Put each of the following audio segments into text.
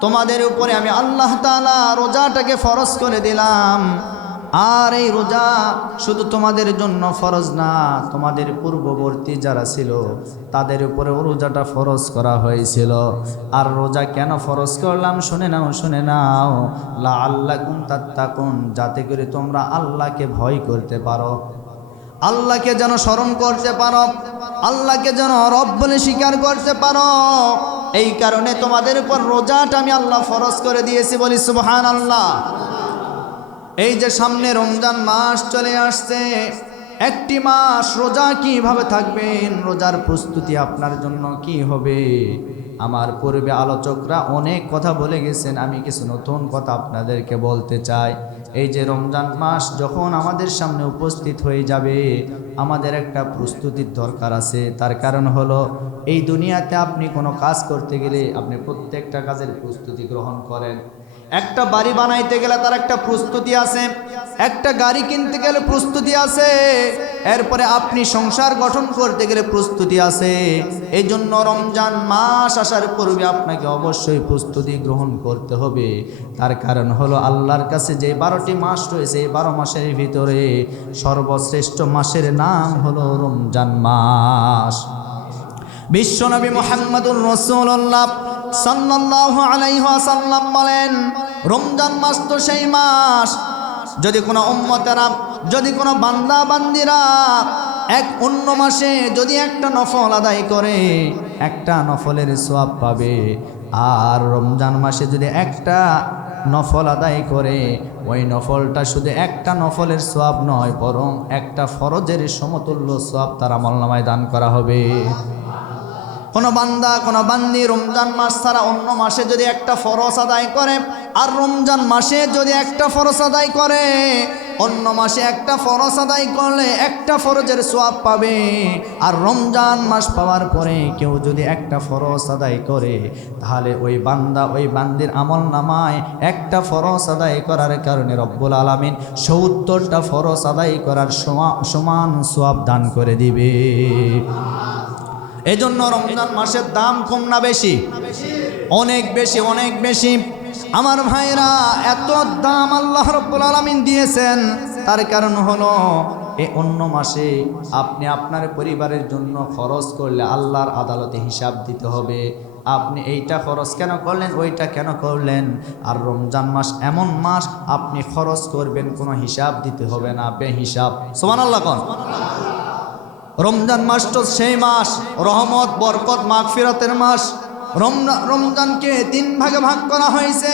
তোমাদের উপরে আমি আল্লাহ তাআলা রোজাটাকে ফরজ করে দিলাম। আর এই রোজা শুধু তোমাদের জন্য ফরজ না, তোমাদের পূর্ববর্তী যারা ছিল, তাদের উপরেও রোজাটা ফরজ করা হয়েছিল। আর রোজা কেন ফরজ করলাম শুনে নাও শুনে নাও। লা আল্লাহ কুন তাত্তাকুন, যাতে করে তোমরা আল্লাহকে ভয় করতে পারো। আল্লাহকে যেন স্মরণ করতে পারো। আল্লাহকে যেন রব বলে স্বীকার করতে পারো। এই কারণে তোমাদের উপর রোজাটা আমি আল্লাহ ফরজ করে দিয়েছি বলি সুবহান আল্লাহ এই যে সামনে রমজান মাস চলে আসছে, একটি মাস রোজা কীভাবে থাকবেন? রোজার প্রস্তুতি আপনার জন্য কি হবে? আমার পূর্বে আলোচকরা অনেক কথা বলে গেছেন, আমি কিছু নতুন কথা আপনাদেরকে বলতে চাই। এই যে রমজান মাস যখন আমাদের সামনে উপস্থিত হয়ে যাবে, আমাদের একটা প্রস্তুতির দরকার আছে। তার কারণ হলো, এই দুনিয়াতে আপনি কোনো কাজ করতে গেলে আপনি প্রত্যেকটা কাজের প্রস্তুতি গ্রহণ করেন। একটা বাড়ি বানাইতে গেলে তার একটা প্রস্তুতি আছে, একটা গাড়ি কিনতে গেলে প্রস্তুতি আছে, এরপরে আপনি সংসার গঠন করতে গেলে প্রস্তুতি আছে। এই জন্য রমজান মাস আসার পূর্বে আপনাকে অবশ্যই প্রস্তুতি গ্রহণ করতে হবে। তার কারণ হলো আল্লাহর কাছে যে বারোটি মাস রয়েছে, এই বারো মাসের ভিতরে সর্বশ্রেষ্ঠ মাসের নাম হলো রমজান মাস। বিশ্বনবী মোহাম্মদুর রসুল্লাহ সাল্লাল্লাহু আলাইহি ওয়াসাল্লাম বলেন, রমজান মাস তো সেই মাস। যদি কোনো উম্মতেরা, যদি কোনো বান্দা বান্দিরা এক অন্য মাসে যদি একটা নফল আদায় করে, একটা নফলের সোয়াব পাবে। আর রমজান মাসে যদি একটা নফল আদায় করে, ওই নফলটা শুধু একটা নফলের সোয়াব নয়, বরং একটা ফরজের সমতুল্য সোয়াব তার আমলনামায় দান করা হবে। কোনো বান্দা, কোনো বান্দি রমজান মাস ছাড়া অন্য মাসে যদি একটা ফরস আদায় করে, আর রমজান মাসে যদি একটা ফরস আদায় করে, অন্য মাসে একটা ফরস আদায় করলে একটা ফরজের সোয়াব পাবে। আর রমজান মাস পাওয়ার পরে কেউ যদি একটা ফরস আদায় করে, তাহলে ওই বান্দা, ওই বান্দির আমল নামায় একটা ফরস আদায় করার কারণে রব্বুল আলমিন সত্তরটা ফরস আদায় করার সমা- সমান সোয়াব দান করে দিবে। এই জন্য রমজান মাসের দাম কম না বেশি? অনেক বেশি অনেক বেশি। আমার ভাইরা এত দাম আল্লাহ রব্বুল আলমিন দিয়েছেন, তার কারণ হলো, এ অন্য মাসে আপনি আপনার পরিবারের জন্য খরচ করলে আল্লাহর আদালতে হিসাব দিতে হবে। আপনি এইটা খরচ কেন করলেন, ওইটা কেন করলেন? আর রমজান মাস এমন মাস, আপনি খরচ করবেন, কোনো হিসাব দিতে হবে না বে হিসাব সোমান আল্লাহ কন। রমজান মাস তো সেই মাস, রহমত, বরকত, মাগফিরাতের মাস। রমনা- রমজানকে তিন ভাগে ভাগ করা হয়েছে।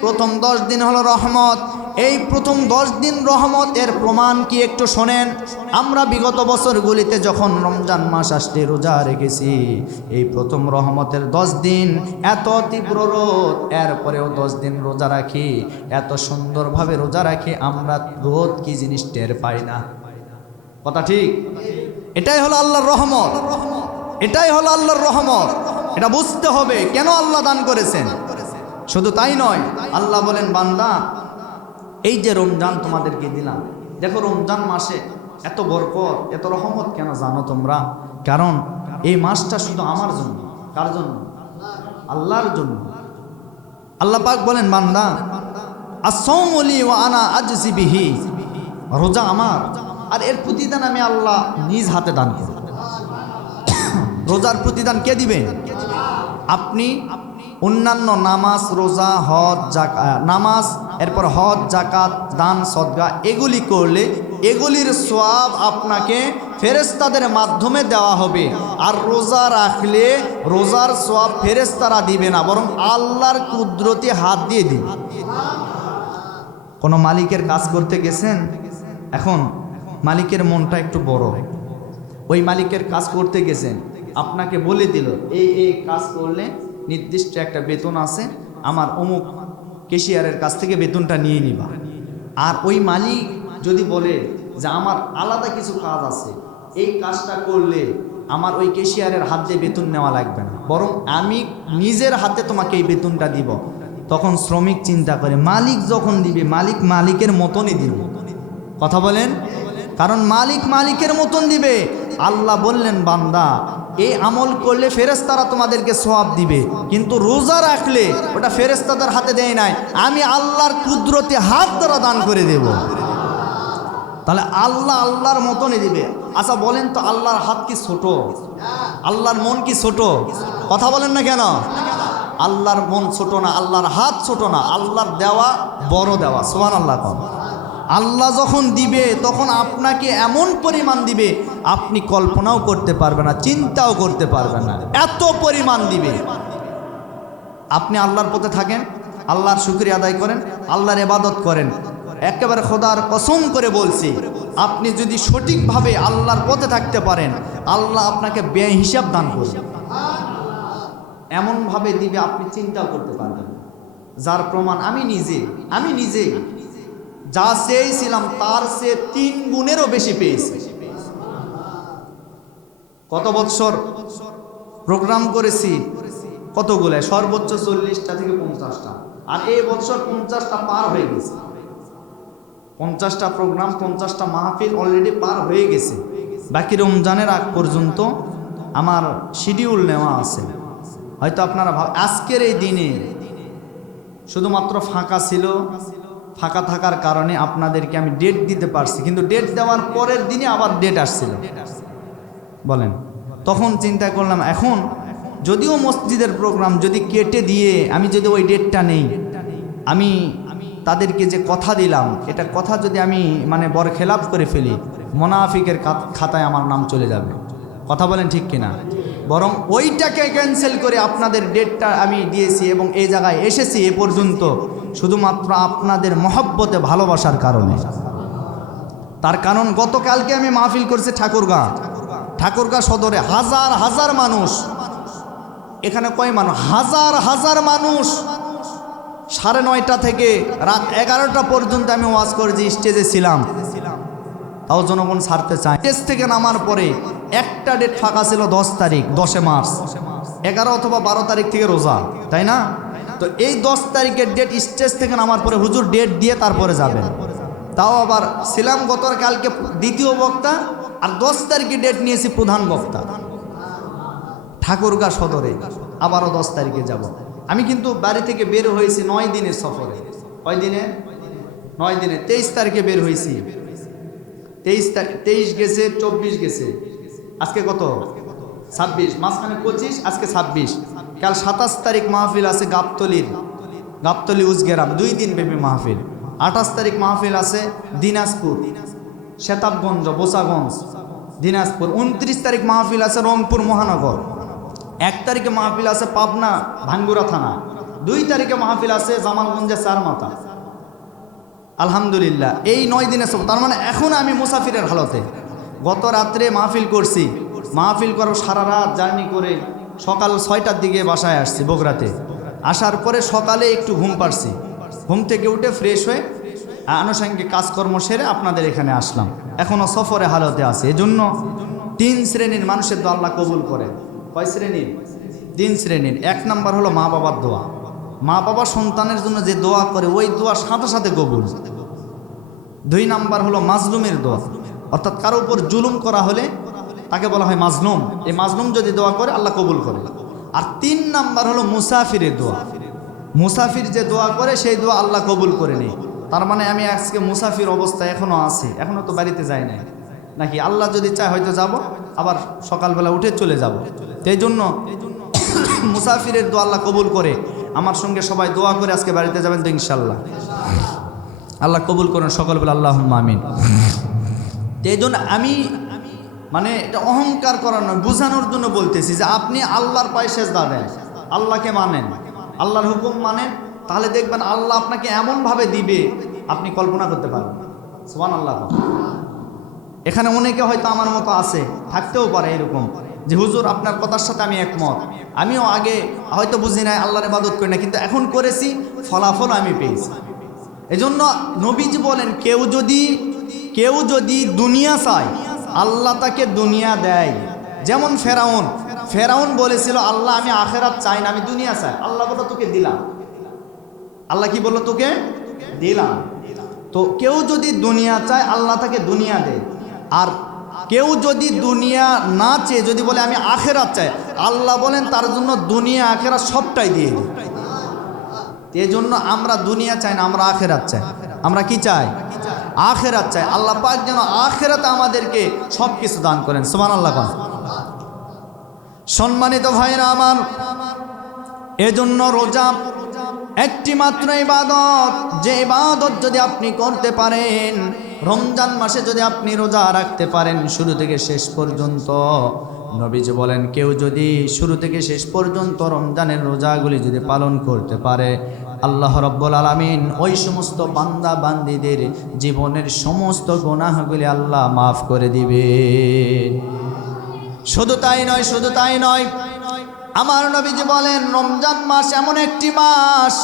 প্রথম দশ দিন হলো রহমত। এই প্রথম দশ দিন রহমত এর প্রমাণ কি একটু শোনেন? আমরা বিগত বছরগুলিতে যখন রমজান মাস আসতে রোজা রেখেছি, এই প্রথম রহমতের দশ দিন এত তীব্র রোদ, এরপরেও দশ দিন রোজা রাখি, এত সুন্দরভাবে রোজা রাখি, আমরা রোদ কি জিনিস টের পাই না। কথা ঠিক? এটাই হলো আল্লাহর রহমত। এটাই হলো আল্লাহর রহমত। এটা বুঝতে হবে কেন আল্লাহ দান করেছেন। শুধু তাই নয়, আল্লাহ বলেন, বান্দা, এই যে রমজান তোমাদেরকে দিলাম, দেখো রমজান মাসে এত বরকত, এত রহমত কেন জানো তোমরা? কারণ এই মাসটা শুধু আমার জন্য। কার জন্য? আল্লাহর জন্য। আল্লাহ পাক বলেন, বান্দা আসৌমলি ও আনা আজসি বিহি। রোজা আমার। আর এর প্রতিদান আমি আল্লাহ নিজ হাতে দান করব। রোজার প্রতিদান কে দিবে? আপনি অন্যান্য নামাজ, রোজা, হজ জাকা নামাজ, এরপর হজ জাকাত দান, সদগা, এগুলি করলে এগুলির সোয়াব আপনাকে ফেরেস্তাদের মাধ্যমে দেওয়া হবে। আর রোজা রাখলে রোজার সোয়াব ফেরেস্তারা দিবে না, বরং আল্লাহর কুদরতি হাত দিয়ে দিবে। কোনো মালিকের কাজ করতে গেছেন? এখন মালিকের মনটা একটু বড়। ওই মালিকের কাজ করতে গেছেন। আপনাকে বলে দিল, এই এই কাজ করলে নির্দিষ্ট একটা বেতন আছে, আমার অমুক কেশিয়ারের কাছ থেকে বেতনটা নিয়ে নিবা। আর ওই মালিক যদি বলে যে, আমার আলাদা কিছু কাজ আছে, এই কাজটা করলে আমার ওই কেশিয়ারের হাত দিয়ে বেতন নেওয়া লাগবে না। বরং আমি নিজের হাতে তোমাকে এই বেতনটা দিব। তখন শ্রমিক চিন্তা করে, মালিক যখন দিবে, মালিক মালিকের মতনই দিব। কথা বলেন? কারণ মালিক মালিকের মতন দিবে। আল্লাহ বললেন, বান্দা এই আমল করলে ফেরেস্তারা তোমাদেরকে সোয়াব দিবে। কিন্তু রোজা রাখলে ওটা ফেরেস্তাদের হাতে দেয় নাই। আমি আল্লাহর কুদরতে হাত দ্বারা দান করে দেব। তাহলে আল্লাহ আল্লাহর মতনই দিবে। আচ্ছা বলেন তো আল্লাহর হাত কি ছোট? আল্লাহর মন কি ছোট? কথা বলেন না কেন? আল্লাহর মন ছোট না, আল্লাহর হাত ছোট না, আল্লাহর দেওয়া বড় দেওয়া। সোমান আল্লাহ কম আল্লাহ যখন দিবে, তখন আপনাকে এমন পরিমাণ দিবে, আপনি কল্পনাও করতে পারবেন না, চিন্তাও করতে পারবেন না। এত পরিমাণ দিবে। আপনি আল্লাহর পথে থাকেন, আল্লাহর শুক্রিয়া আদায় করেন, আল্লাহর এবাদত করেন। একেবারে খোদার কসম করে বলছি, আপনি যদি সঠিকভাবে আল্লাহর পথে থাকতে পারেন, আল্লাহ আপনাকে ব্যয় হিসাব দান করবেন এমনভাবে দিবে, আপনি চিন্তাও করতে পারবেন যার প্রমাণ আমি নিজে আমি নিজে। যা চেয়েছিলাম, তার সে তিন গুণেরও বেশি পেয়েছি। কত বৎসর প্রোগ্রাম করেছি? কতগুলো? সর্বোচ্চ চল্লিশটা থেকে পঞ্চাশটা। আর এই বছর পঞ্চাশটা পার হয়ে গেছে। পঞ্চাশটা প্রোগ্রাম পঞ্চাশটা মাহফিল অলরেডি পার হয়ে গেছে। বাকি রমজানের আগ পর্যন্ত আমার শিডিউল নেওয়া আছে। হয়তো আপনারা আজকের এই দিনে শুধুমাত্র ফাঁকা ছিল ফাঁকা থাকার কারণে আপনাদেরকে আমি ডেট দিতে পারছি। কিন্তু ডেট দেওয়ার পরের দিনে আবার ডেট আসছিল। বলেন। তখন চিন্তা করলাম, এখন যদিও মসজিদের প্রোগ্রাম যদি কেটে দিয়ে আমি যদি ওই ডেটটা নেই, আমি তাদেরকে যে কথা দিলাম, এটা কথা যদি আমি মানে বর খেলাপ করে ফেলি, মোনাফিকের খাত- খাতায় আমার নাম চলে যাবে। কথা বলেন ঠিক কিনা? বরং ওইটাকে ক্যান্সেল করে আপনাদের ডেটটা আমি দিয়েছি এবং এই জায়গায় এসেছি এ পর্যন্ত। শুধুমাত্র আপনাদের মহব্বতে ভালোবাসার কারণে। তার কারণ গতকালকে আমি মাহফিল করছি ঠাকুরগাঁ। ঠাকুরগাঁ সদরে হাজার হাজার মানুষ। এখানে কয় মানুষ? হাজার হাজার মানুষ। সাড়ে নয়টা থেকে রাত এগারোটা পর্যন্ত আমি ওয়াজ করেছি, স্টেজে ছিলাম। তাও জনগণ ছাড়তে চায়। স্টেজ থেকে নামার পরে একটা ডেট ফাঁকা ছিল দশ তারিখ, দশে মার্চ। এগারো অথবা বারো তারিখ থেকে রোজা, তাই না? তো এই দশ তারিখের ডেট স্টেজ থেকে নামার পরে হুজুর ডেট দিয়ে তারপরে যাবেন। তাও আবার ছিলাম গত কালকে দ্বিতীয় বক্তা, আর দশ তারিখে ডেট নিয়েছি প্রধান বক্তা। ঠাকুরগা সদরে, আবারও দশ তারিখে যাব। আমি কিন্তু বাড়ি থেকে বের হয়েছি নয় দিনের সফরে। কয় দিনে? নয় দিনে। তেইশ তারিখে বের হয়েছি। তেইশ তারিখ তেইশ গেছে, চব্বিশ গেছে। আজকে কত? ছাব্বিশ। মাঝখানে পঁচিশ, আজকে ছাব্বিশ। কাল সাতাশ তারিখ মাহফিল আছে গাবতলির। গাবতলি উজগেরাম, দুই দিন ব্যাপী মাহফিল। আঠাশ তারিখ মাহফিল আছে দিনাজপুর শেতাবগঞ্জ বোসাগঞ্জ, দিনাজপুর। উনত্রিশ তারিখ মাহফিল আছে রংপুর মহানগর। এক তারিখে মাহফিল আছে পাবনা, ভাঙ্গুরা থানা। দুই তারিখে মাহফিল আছে জামালগঞ্জের চারমাথা। আলহামদুলিল্লাহ, এই নয় দিনের সব তার মানে এখন আমি মুসাফিরের হালতে। গত রাত্রে মাহফিল করছি। মাহফিল করো সারা রাত জার্নি করে। সকাল ছয়টার দিকে বাসায় আসছি বগুড়াতে। আসার পরে সকালে একটু ঘুম পাড়ছি। ঘুম থেকে উঠে ফ্রেশ হয়ে আনুষঙ্গিক কাজকর্ম সেরে আপনাদের এখানে আসলাম। এখনও সফরে হালতে আছে। এজন্য তিন শ্রেণির মানুষের দোয়া আল্লাহ কবুল করে। কয় শ্রেণির? তিন শ্রেণির। এক নাম্বার হলো মা বাবার দোয়া। মা বাবা সন্তানের জন্য যে দোয়া করে, ওই দোয়ার সাথে সাথে কবুল। দুই নাম্বার হলো মাজলুমের দোয়া। অর্থাৎ কারও উপর জুলুম করা হলে তাকে বলা হয় মাজনুম। এই মাজনুম যদি দোয়া করে, আল্লাহ কবুল করে। আর তিন নাম্বার হলো মুসাফিরের দোয়া। মুসাফির যে দোয়া করে, সেই দোয়া আল্লাহ কবুল করে নেই তার মানে আমি আজকে মুসাফির অবস্থা এখনও আছি এখনও তো বাড়িতে যাই নাই। নাকি আল্লাহ যদি চায় হয়তো যাব, আবার সকালবেলা উঠে চলে যাব। সেই জন্য মুসাফিরের দোয়া আল্লাহ কবুল করে। আমার সঙ্গে সবাই দোয়া করে আজকে বাড়িতে যাবেন তো ইনশাল্লাহ আল্লাহ কবুল করেন সকল বলে আল্লাহ আমিন। তো এই জন্য আমি মানে এটা অহংকার করার নয়, বোঝানোর জন্য বলতেছি যে আপনি আল্লাহর পায়ে শেষ দাঁড়েন আল্লাহকে মানেন। আল্লাহর হুকুম মানেন, তাহলে দেখবেন আল্লাহ আপনাকে এমনভাবে দিবে, আপনি কল্পনা করতে পারবেন সোহান আল্লাহ এখানে অনেকে হয়তো আমার মতো আছে, থাকতেও পারে এরকম যে, হুজুর, আপনার কথার সাথে আমি একমত। আমিও আগে হয়তো বুঝি নাই, আল্লাহর ইবাদত করি না কিন্তু এখন করেছি, ফলাফল আমি পেয়েছি। এজন্য নবীজি বলেন, কেউ যদি কেউ যদি দুনিয়া চায় আল্লাহ তাকে দুনিয়া দেয়। যেমন ফেরাউন। ফেরাউন বলেছিল, আল্লাহ, আমি আখেরাত চাই না, আমি দুনিয়া চাই। আল্লাহ বলো তোকে দিলাম। আল্লাহ কি বলল, তোকে দিলাম। তো কেউ যদি দুনিয়া চায়, আল্লাহ তাকে দুনিয়া দেয়। আর কেউ যদি দুনিয়া না চেয়ে, যদি বলে, আমি আখেরাত চাই, আল্লাহ বলেন, তার জন্য দুনিয়া, আখেরাত সবটাই দিয়ে দিই এই জন্য আমরা দুনিয়া চাই না, আমরা আখেরাত চাই। আমরা কি চাই? আখেরাত চাই। আল্লাহ পাক যেন আখেরাতে আমাদেরকে সব কিছু দান করেন। সুমান আল্লাহ পাক। সম্মানিত ভাইরা আমার, এজন্য রোজা একটি মাত্র ইবাদত। যে ইবাদত যদি আপনি করতে পারেন, রমজান মাসে যদি আপনি রোজা রাখতে পারেন, শুরু থেকে শেষ পর্যন্ত, নবীজি বলেন, কেউ যদি শুরু থেকে শেষ পর্যন্ত রমজানের রোজাগুলি যদি পালন করতে পারে আল্লাহ রব্বুল আলমিন ওই সমস্ত বান্দা বান্দিদের জীবনের সমস্ত গুনাহগুলি আল্লাহ মাফ করে দিবে শুধু তাই নয়, শুধু তাই নয়, আমার নবীজি বলেন, রমজান মাস এমন একটি মাস,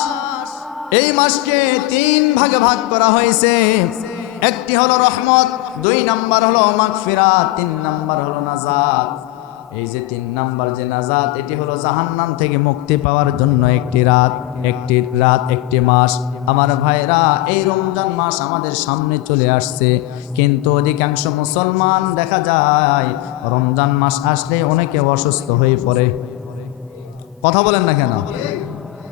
এই মাসকে তিন ভাগে ভাগ করা হয়েছে। একটি হলো রহমত, দুই নাম্বার হলো মাগফিরাত, তিন নাম্বার হলো নাজাত। এই যে তিন নাম্বার যে নাজাত, এটি হলো জাহান্নাম থেকে মুক্তি পাওয়ার জন্য একটি রাত একটি রাত, একটি মাস। আমার ভাইরা, এই রমজান মাস আমাদের সামনে চলে আসছে। কিন্তু অধিকাংশ মুসলমান দেখা যায়, রমজান মাস আসলে অনেকে অসুস্থ হয়ে পড়ে। কথা বলেন না কেন?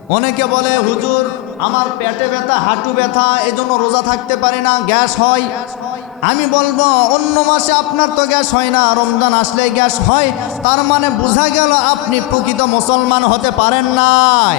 অনেকে বলে, হুজুর, আমার পেটে ব্যথা, হাঁটু ব্যথা, এজন্য রোজা থাকতে পারে না, গ্যাস হয়। আমি বলব, অন্য মাসে আপনার তো গ্যাস হয় না, রমজান আসলে গ্যাস হয়। তার মানে বোঝা গেল আপনি প্রকৃত মুসলমান হতে পারেন নাই।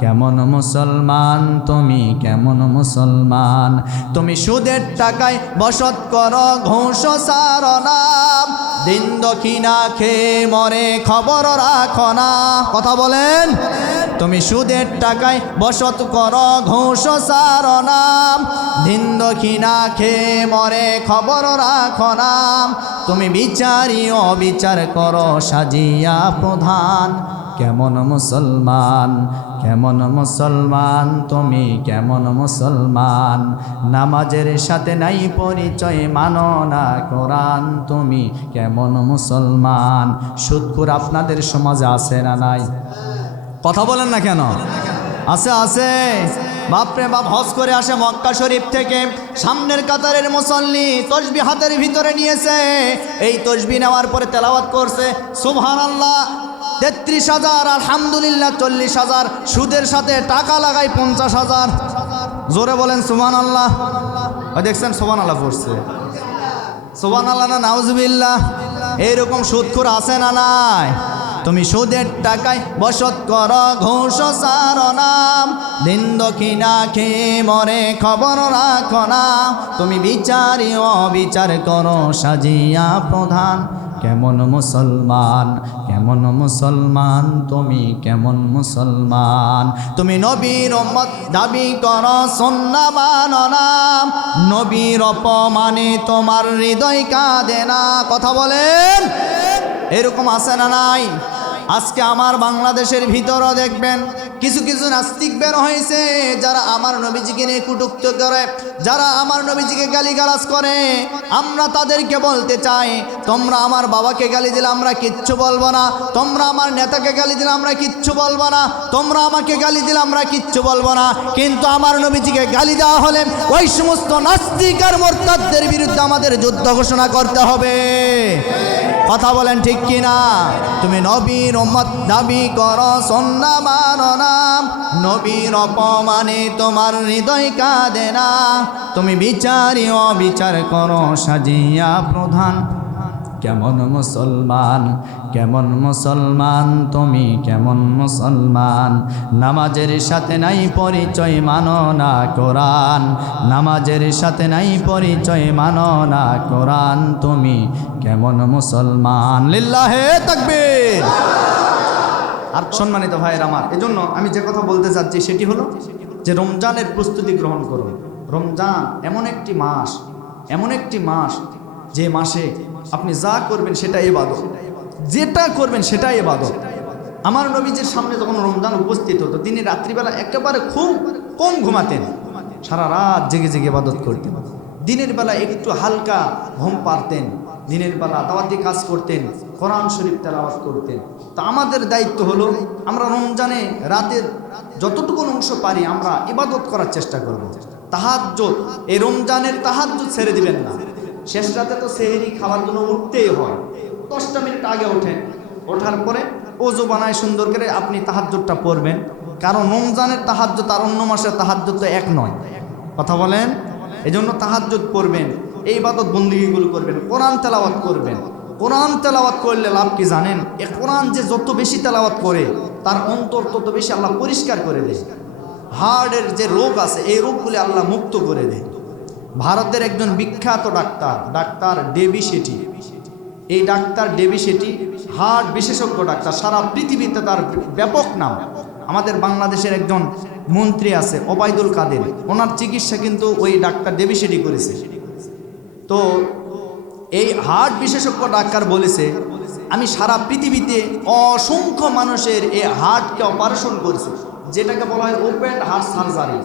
কেমন মুসলমান? তুমি কেমন মুসলমান? তুমি সুদের টাকায় বসত কর, ঘোষ সার নাম দিন দক্ষিণা খেয়ে মরে খবর রাখো না। কথা বলেন? তুমি সুদের টাকায় বসত কর, ঘোষ সার নাম দিন দক্ষিণা খেয়ে মরে খবর রাখো নাম তুমি বিচারি, অবিচার করো, সাজিয়া প্রধান। কেমন মুসলমান? কেমন মুসলমান? তুমি কেমন মুসলমান? নামাজের সাথে নাই পরিচয়, মানো না কোরআন। তুমি কেমন মুসলমান? সুদপুর আপনাদের সমাজে আছে না নাই? কথা বলেন না কেন? আছে আছে। বাপরে বাপ, হজ করে আসে মক্কা শরীফ থেকে। সামনের কাতারের মুসল্লি তসবি হাতের ভিতরে নিয়েছে। এই তসবি নেওয়ার পরে তেলাওয়াত করছে। সুবহান আল্লাহ তেত্রিশ হাজার, আলহামদুলিল্লাহ চল্লিশ হাজার, সুদের সাথে টাকা লাগাই পঞ্চাশ হাজার। জোরে বলেন সুমান আল্লাহ দেখছেন সুবহান আল্লাহ পড়ছে। সুবহান আল্লাহ না, নাউজবিল্লাহ। এইরকম সুদখুর আছে না নাই? তুমি সুদের টাকায় বসত কর, ঘোষ সার নাম। দিন দক্ষিণা খেয়ে মরে খবর রাখো না। তুমি বিচারি অবিচার করো, সাজিয়া প্রধান। কেমন মুসলমান কেমন মুসলমান? তুমি কেমন মুসলমান? তুমি নবীর দাবি কর নাম নবীর অপমানে তোমার হৃদয় কাঁদে না। কথা বলেন? এরকম আসে না নাই? আজকে আমার বাংলাদেশের ভিতরও দেখবেন কিছু কিছু নাস্তিক বের হয়েছে যারা আমার নবীজিকে নিয়ে কুটুক্ত করে, যারা আমার নবীজিকে গালিগালাজ করে। আমরা তাদেরকে বলতে চাই, তোমরা আমার বাবাকে গালি দিলে আমরা কিচ্ছু বলব না, তোমরা আমার নেতাকে গালি দিলে আমরা কিচ্ছু বলব না, তোমরা আমাকে গালি দিলে আমরা কিচ্ছু বলব না। কিন্তু আমার নবীজিকে গালি দেওয়া হলে ওই সমস্ত নাস্তিক আর মোরতাদদের বিরুদ্ধে আমাদের যুদ্ধ ঘোষণা করতে হবে। কথা বলেন ঠিক কিনা? তুমি নবীর উম্মত, দাবি করো সন্না মানো না। নবীর অপমানে তোমার হৃদয় কাঁদে না। তুমি বিচারি অবিচার করো, সাজিয়া প্রধান। কেমন মুসলমান কেমন মুসলমান, তুমি কেমন মুসলমান? নামাজের সাথে নাই পরিচয় মানো না কোরআন। নামাজের সাথে নাই পরিচয় মানো না কোরআন। তুমি কেমন মুসলমান? লিল্লাহে তাকবীর! আর সম্মানিত ভাইয়ের আমার, এজন্য আমি যে কথা বলতে চাচ্ছি সেটি হলো যে রমজানের প্রস্তুতি গ্রহণ করুন। রমজান এমন একটি মাস, এমন একটি মাস যে মাসে আপনি যা করবেন সেটা এবাদত যেটা করবেন সেটা এবাদত আমার নবীজির সামনে যখন রমজান উপস্থিত হতো, তিনি রাত্রিবেলা একেবারে খুব কম ঘুমাতেন। সারা রাত জেগে জেগে ইবাদত করতেন। দিনের বেলা একটু হালকা ঘুম পারতেন দিনের বেলা দাওয়াতি কাজ করতেন, কোরআন শরীফ তেলাওয়াত করতেন। তা আমাদের দায়িত্ব হলো, আমরা রমজানে রাতের যতটুকু অংশ পারি আমরা ইবাদত করার চেষ্টা করব। তাহাজ্জত এই রমজানের তাহাজ্জত ছেড়ে দিবেন না। শেষ রাতে তো সেহেরি খাওয়ার জন্য উঠতেই হয়। দশটা মিনিট আগে ওঠেন ওঠার পরে ওজু বানায় সুন্দর করে আপনি তাহাজ্জতটা পড়বেন। কারণ রমজানের তাহাজ্জত আর অন্য মাসের তাহাজ্জত তো এক নয়। কথা বলেন? এই জন্য তাহাজ্জত পড়বেন, এই বাদত বন্দিগিগুলো করবেন, কোরআন তেলাওয়াত করবেন। কোরআন তেলাওয়াত করলে লাভ কি জানেন? এ কোরআন যে যত বেশি তেলাওয়াত করে, তার অন্তর তত বেশি আল্লাহ পরিষ্কার করে দেয়। হার্টের যে রোগ আছে, এই রোগগুলি আল্লাহ মুক্ত করে দেয়। ভারতের একজন বিখ্যাত ডাক্তার ডাক্তার ডেবি শেঠি। এই ডাক্তার ডেবি শেঠি হার্ট বিশেষজ্ঞ ডাক্তার, সারা পৃথিবীতে তার ব্যাপক নাম। আমাদের বাংলাদেশের একজন মন্ত্রী আছে, ওবায়দুল কাদের। ওনার চিকিৎসা কিন্তু ওই ডাক্তার ডেবি শেঠি করেছে। তো এই হার্ট বিশেষজ্ঞ ডাক্তার বলেছে, আমি সারা পৃথিবীতে অসংখ্য মানুষের এই হার্টকে অপারেশন করেছি, যেটাকে বলা হয় ওপেন হার্ট সার্জারি।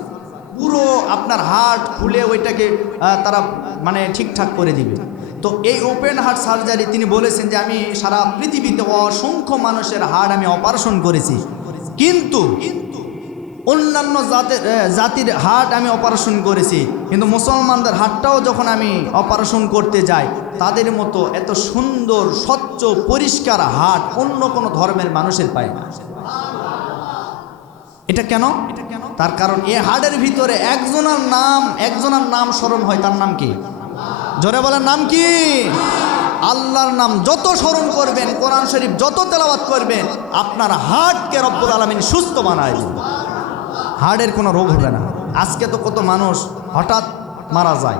পুরো আপনার হার্ট খুলে ওইটাকে তারা মানে ঠিকঠাক করে দিবে। তো এই ওপেন হার্ট সার্জারি তিনি বলেছেন যে, আমি সারা পৃথিবীতে অসংখ্য মানুষের হার্ট আমি অপারেশন করেছি। কিন্তু অন্যান্য জাতের জাতির হার্ট আমি অপারেশন করেছি। কিন্তু মুসলমানদের হাটটাও যখন আমি অপারেশন করতে যাই, তাদের মতো এত সুন্দর, স্বচ্ছ, পরিষ্কার হাট অন্য কোনো ধর্মের মানুষের পায় না। এটা কেন? তার কারণ এ হার্টের ভিতরে একজনের নাম একজনের নাম স্মরণ হয়, তার নাম কি? জোরে বলার নাম কি? আল্লাহর নাম যত স্মরণ করবেন, কোরআন শরীফ যত তেলাওয়াত করবেন, আপনার হার্টকে রব্বুল আলমিন সুস্থ বানায় হার্টের কোনো রোগ হবে না। আজকে তো কত মানুষ হঠাৎ মারা যায়।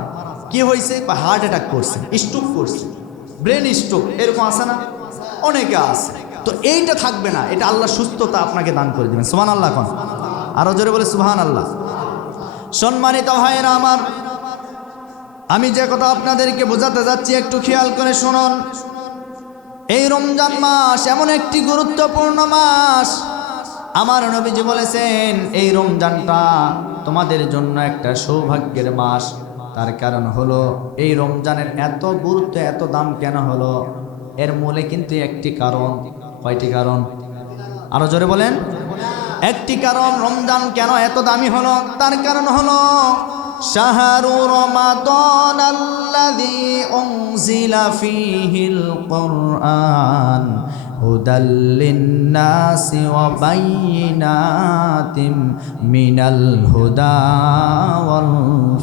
কি হয়েছে? বা হার্ট অ্যাটাক করছে স্ট্রোক করছে। ব্রেন স্ট্রোক এরকম আছে না? অনেকে আছে। তো এইটা থাকবে না, এটা আল্লাহ সুস্থতা আপনাকে দান করে দেবেন। সুহান আল্লাহ এখন আরও জোরে বলে সুহান আল্লাহ সম্মানিত ভাইয়েরা আমার, আমি যে কথা আপনাদেরকে বোঝাতে যাচ্ছি, একটু খেয়াল করে শুনুন। এই রমজান মাস এমন একটি গুরুত্বপূর্ণ মাস। আমার নবীজি বলেছেন, এই রমজানটা তোমাদের জন্য একটা সৌভাগ্যের মাস। তার কারণ হলো, এই রমজানের এত গুরুত্ব, এত দাম কেন হলো? এর মূলে কিন্তু একটি কারণ। কয়টি কারণ? আরও জোরে বলেন। একটি কারণ রমজান কেন এত দামি হলো? তার কারণ হলো, শাহরু হুদাল লিন-নাসি ওয়া বায়িনাতিম মিনাল হুদা ওয়াল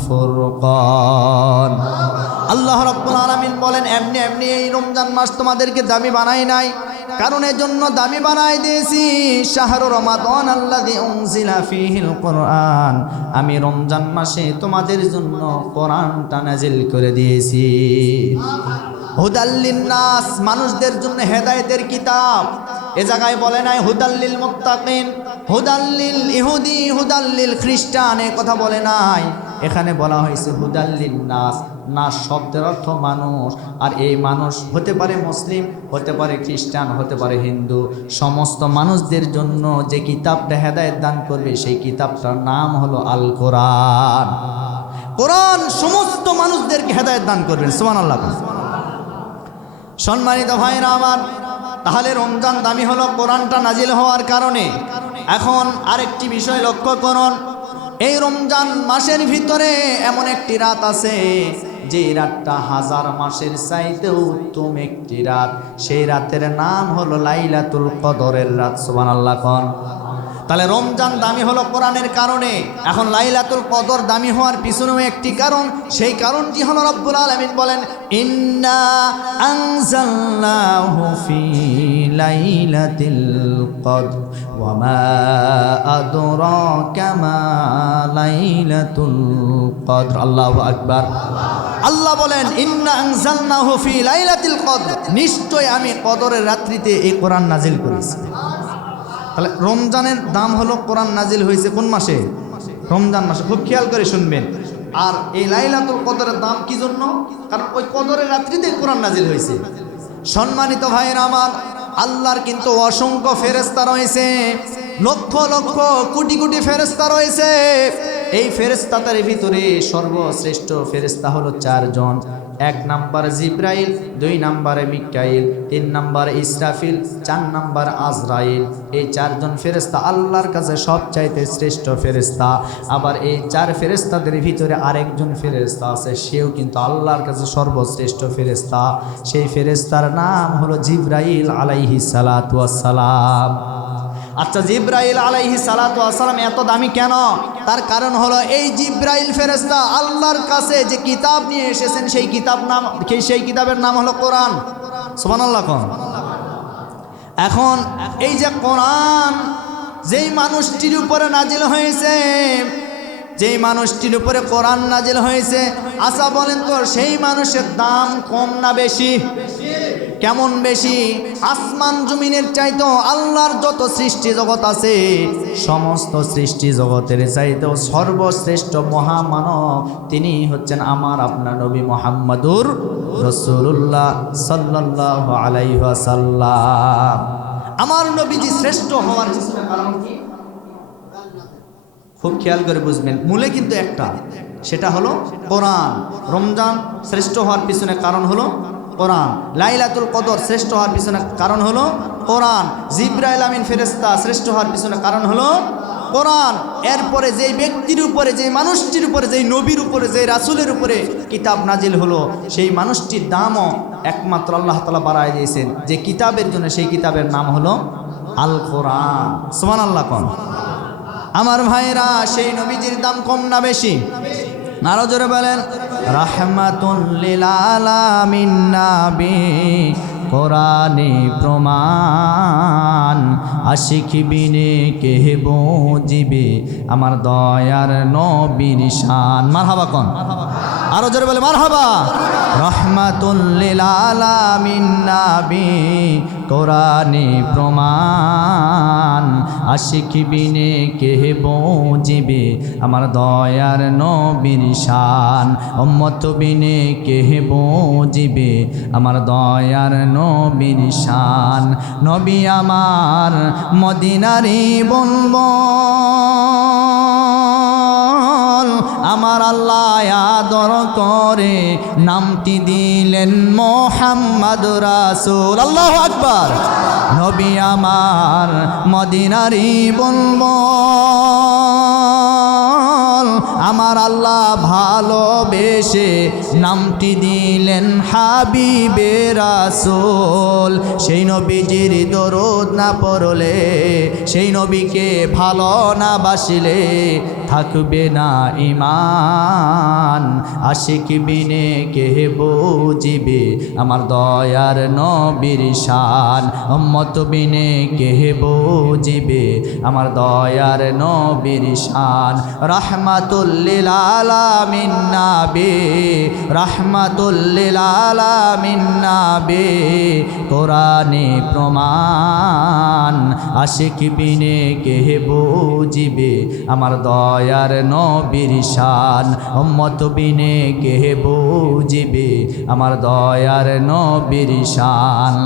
ফুরকান। আল্লাহ রাব্বুল আলামিন বলেন, এমনি এমনি এই রমজান মাস তোমাদেরকে দামি বানাই নাই। কারণ এর জন্য দামি বানাই দিয়েছি। শাহরু রমাদান উনজিলা ফীহিল কুরআন। আমি রমজান মাসে তোমাদের জন্য কোরআনটা নাজিল করে দিয়েছি। নাস মানুষদের জন্য হেদায়েতের কিতাব। এ জায়গায় বলে নাই হুদাল্লিল মুত্তাকিন হুদাল্লিল ইহুদি হুদাল্লিল খ্রিস্টান এ কথা বলে নাই। এখানে বলা হয়েছে হুদাল্লিন নাস না শব্দের অর্থ মানুষ। আর এই মানুষ হতে পারে মুসলিম, হতে পারে খ্রিস্টান, হতে পারে হিন্দু। সমস্ত মানুষদের জন্য যে কিতাবটা হেদায়ত দান করবে, সেই কিতাবটার নাম হলো আল কোরআন কোরআন সমস্ত মানুষদেরকে হেদায়ত দান করবেন সুমান আল্লাহ সম্মানিত ভাইরা আমার, তাহলে রমজান দামি হলো, কোরআনটা নাজিল হওয়ার কারণে। এখন আরেকটি বিষয় লক্ষ্য করুন, এই রমজান মাসের ভিতরে এমন একটি রাত আছে, যে রাতটা হাজার মাসের চাইতে উত্তম একটি রাত। সেই রাতের নাম হলো লাইলাতুল কদরের রাত সুবান আল্লাহ তাহলে রমজান দামি হলো কোরআনের কারণে। এখন লাইলাতুল কদর দামি হওয়ার পিছনেও একটি কারণ, সেই কারণটি হলো রব্বুল আলামিন বলেন, ইন্না আকবার। আল্লাহ বলেন, ইন্না লাইলাতিল নিশ্চয় আমি কদরের রাত্রিতে এই কোরআন নাজিল করেছি। তাহলে রমজানের দাম হলো কোরআন নাজিল হয়েছে কোন মাসে? রমজান মাসে। খুব খেয়াল করে শুনবেন। আর এই লাইলাতুল কদরের দাম কি জন্য? কারণ ওই কদরের রাত্রিতে কোরআন নাজিল হয়েছে। সম্মানিত ভাইয়ের আমার, আল্লাহর কিন্তু অসংখ্য ফেরেস্তা রয়েছে। লক্ষ লক্ষ কোটি কোটি ফেরেস্তা রয়েছে। এই ফেরেস্তাদের ভিতরে সর্বশ্রেষ্ঠ ফেরেস্তা হলো চারজন। এক নাম্বার জিব্রাইল, দুই নাম্বারে মিকাইল, তিন নাম্বার ইসরাফিল, চার নাম্বার আজরাইল। এই চারজন ফেরেস্তা আল্লাহর কাছে সবচাইতে শ্রেষ্ঠ ফেরেস্তা আবার এই চার ফেরেস্তাদের ভিতরে আরেকজন ফেরেস্তা আছে, সেও কিন্তু আল্লাহর কাছে সর্বশ্রেষ্ঠ ফেরেস্তা সেই ফেরেস্তার নাম হলো জিব্রাইল আলাইহি সালাম। আচ্ছা জিব্রাইল আলাইহি সালাতু আসসালাম এত দামি কেন? তার কারণ হলো, এই জিব্রাইল ফেরেস্তা আল্লাহর কাছে যে কিতাব নিয়ে এসেছেন, সেই কিতাব নাম, সেই কিতাবের নাম হলো কোরআন। সুবহানাল্লাহ কোন। এখন এই যে কোরআন, যেই মানুষটির উপরে নাজিল হয়েছে, যেই মানুষটির উপরে কোরআন নাজিল হয়েছে আশা বলেন তো, সেই মানুষের দাম কম না বেশি? কেমন বেশি? আসমান জমিনের চাইতেও আল্লাহর যত সৃষ্টি জগৎ আছে, সমস্ত সৃষ্টি জগতের চাইতেও সর্বশ্রেষ্ঠ মহামানব তিনি হচ্ছেন আমার আপনার নবী মোহাম্মদুর রসুল্লাহ সাল্লাহ আলাইহাসাল্লাম আমার নবীজি শ্রেষ্ঠ হওয়ার খুব খেয়াল করে বুঝবেন, মূলে কিন্তু একটা, সেটা হলো কোরআন। রমজান শ্রেষ্ঠ হওয়ার পিছনে কারণ হলো কোরআন। লাইলাতুল কদর শ্রেষ্ঠ হওয়ার পিছনে কারণ হলো কোরআন। জিব্রাইল আমিন ফেরেস্তা শ্রেষ্ঠ হওয়ার পিছনে কারণ হলো কোরআন। এরপরে যেই ব্যক্তির উপরে, যেই মানুষটির উপরে, যেই নবীর উপরে, যেই রাসুলের উপরে কিতাব নাজিল হলো, সেই মানুষটির দামও একমাত্র আল্লাহ তালা বাড়ায় দিয়েছেন। যে কিতাবের জন্য, সেই কিতাবের নাম হলো আল কোরআন সুমান আল্লাহ কন। আমার ভাইরা সেই নবীজির দাম কম না বেশি? আরও জোরে বলেন রাহমাতুল্লিল আলামিন নাবি, কোরআনে প্রমাণ, আশিক বিনে কে বুঝিবে আমার দয়ার নবীর শান। মারহাবা কোন? আরও জোরে বলে, মারহাবা। রহমাতুল্লিল আলামিন নাবি কোরআনে প্রমাণ। আশিক বিনে কে বুঝিবে আমার দয়ার নবীর শান। অম্মত বিনে কে বুঝিবে আমার দয়ার নবীর শান। নবী আমার মদিনারি বলব। আমার আল্লাহ আদর করে। নামটি দিলেন মোহাম্মদ রাসুল। আল্লাহ আকবর। নবী আমার মদিনারি বলব। আমার আল্লাহ ভালোবেসে নামটি দিলেন হাবিবে রাসুল। সেই নবীজির দরদ না পড়লে, সেই নবীকে ভালো না বাসিলে থাকবে না ইমান। আশিক বিনে কে বুঝিবে আমার দয়ার নবীর শান। অম্মত বিনে কে বুঝিবে আমার দয়ার নবীর শান। রহমাত রহমাতুল্লিল আলামিন কোরআনে প্রমাণ, আশিক বিনে কে বুঝিবে আমার দয়ার নবীর শান। উম্মত বিনে কে বুঝিবে আমার দয়ার নবীর শান।